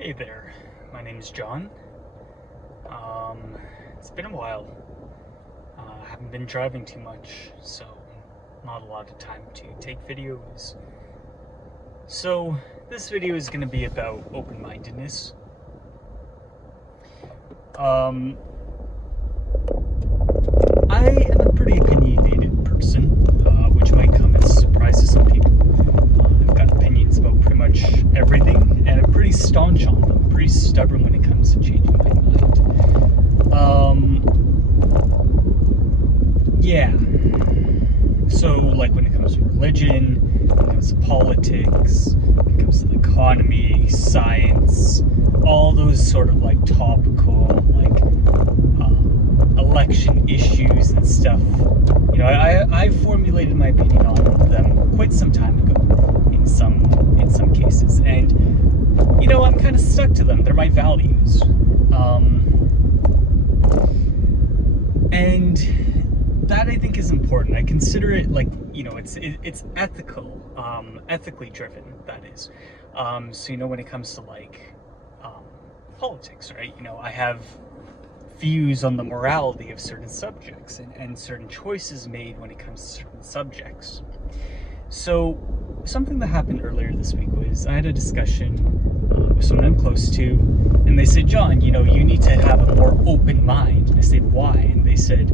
Hey there, my name is John. It's been a while. I haven't been driving too much, so not a lot of time to take videos. So this video is going to be about open-mindedness. I am a pretty opinionated person, which might come as a surprise to some people. I've got opinions about pretty much everything, and I'm pretty staunch on them, pretty stubborn when it comes to changing my mind. Yeah. So, like when it comes to religion, when it comes to politics, when it comes to the economy, science, all those sort of like topical, like election issues and stuff. You know, I formulated my opinion on them quite some time ago in some cases, and you know, I'm kind of stuck to them. They're my values, and that I think is important. I consider it like, you know, it's ethical, ethically driven. That is, so you know, when it comes to like politics, right? You know, I have views on the morality of certain subjects and certain choices made when it comes to certain subjects. So something that happened earlier this week was I had a discussion with someone I'm close to, and they said, John, you know, you need to have a more open mind. And I said, why? And they said,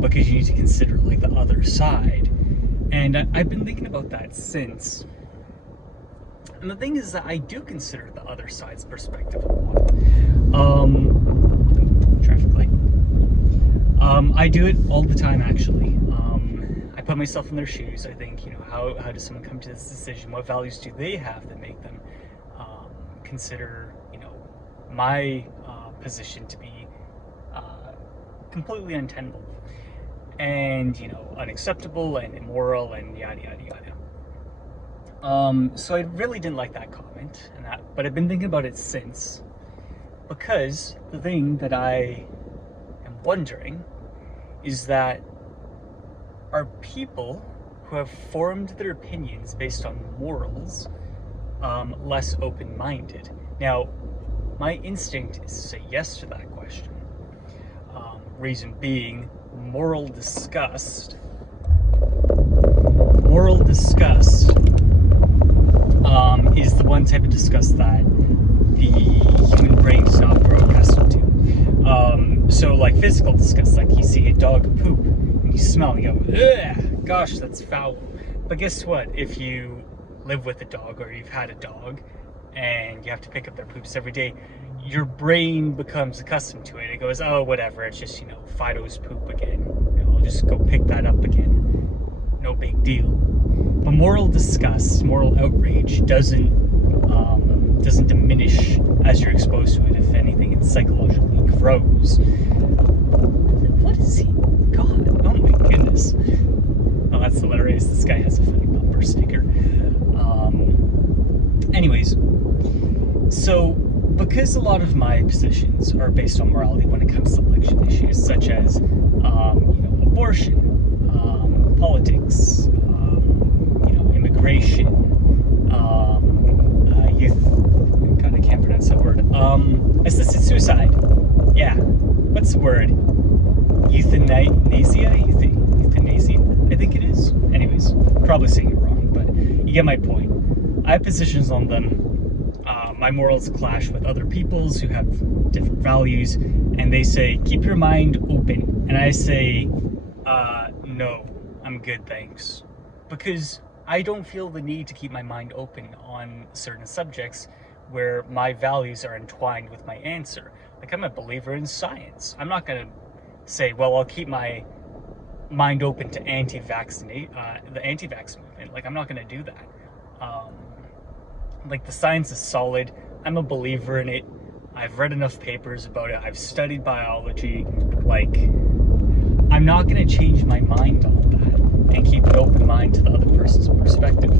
because you need to consider like the other side. And I've been thinking about that since. And the thing is that I do consider the other side's perspective a lot. Traffic light. I do it all the time, actually. I put myself in their shoes. I think, you know, how does someone come to this decision? What values do they have that make them consider, you know, my position to be completely untenable and, you know, unacceptable and immoral and yada yada yada. So I really didn't like that comment, but I've been thinking about it since, because the thing that I am wondering is that are people who have formed their opinions based on morals less open-minded? Now, my instinct is to say yes to that question. Reason being, moral disgust is the one type of disgust that the human brain does not grow accustomed to. So like physical disgust, like you see a dog poop and you smell and you go, ugh, gosh, that's foul. But guess what? If you live with a dog or you've had a dog and you have to pick up their poops every day, your brain becomes accustomed to it. It goes, oh, whatever, it's just, you know, Fido's poop again. You know, I'll just go pick that up again. No big deal. But moral disgust, moral outrage doesn't diminish as you're exposed to it. If anything, it psychologically grows. What is he? God, oh my goodness. Oh, that's hilarious. This guy has a funny bumper sticker. Anyways, so because a lot of my positions are based on morality when it comes to election issues, such as, you know, abortion, politics, you know, immigration, youth, God, I can't pronounce that word, assisted suicide, yeah, what's the word, euthanasia, I think it is, anyways, probably saying it wrong, but you get my point. I have positions on them. My morals clash with other people's who have different values, and they say, keep your mind open. And I say, no, I'm good, thanks. Because I don't feel the need to keep my mind open on certain subjects where my values are entwined with my answer. Like, I'm a believer in science. I'm not going to say, well, I'll keep my mind open to the anti-vax movement. Like, I'm not going to do that. Like, the science is solid. I'm a believer in it. I've read enough papers about it. I've studied biology. Like, I'm not going to change my mind on that and keep an open mind to the other person's perspective.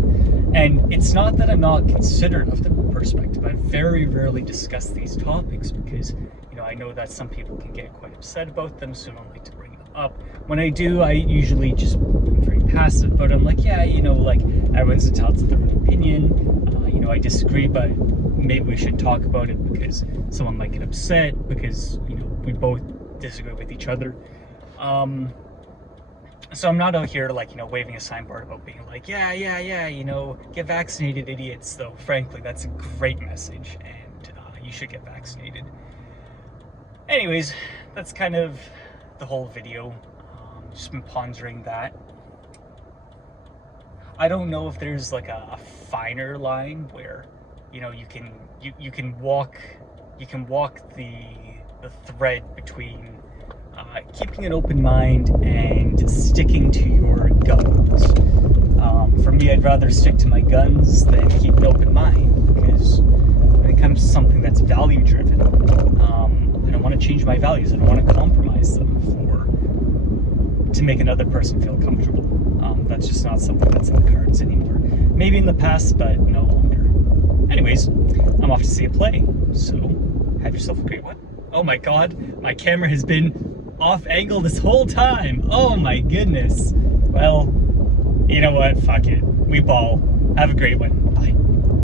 And it's not that I'm not considerate of the perspective. I very rarely discuss these topics because, you know, I know that some people can get quite upset about them, so I don't like to bring them up. When I do, I usually just am very passive, but I'm like, yeah, you know, like, everyone's entitled to their own opinion. You know, I disagree, but maybe we should talk about it because someone might get upset because, you know, we both disagree with each other. So I'm not out here like, you know, waving a signboard about being like, yeah, you know, get vaccinated, idiots. Though, frankly, that's a great message, and you should get vaccinated. Anyways, that's kind of the whole video. Just been pondering that. I don't know if there's like a finer line where, you know, you can walk the thread between keeping an open mind and sticking to your guns. For me, I'd rather stick to my guns than keep an open mind, because when it comes to something that's value driven, I don't want to change my values. I don't want to compromise them to make another person feel comfortable. That's just not something that's in the cards anymore. Maybe in the past, but no longer. Anyways, I'm off to see a play, so have yourself a great one. Oh my god, my camera has been off angle this whole time. Oh my goodness. Well, you know what? Fuck it. We ball. Have a great one. Bye.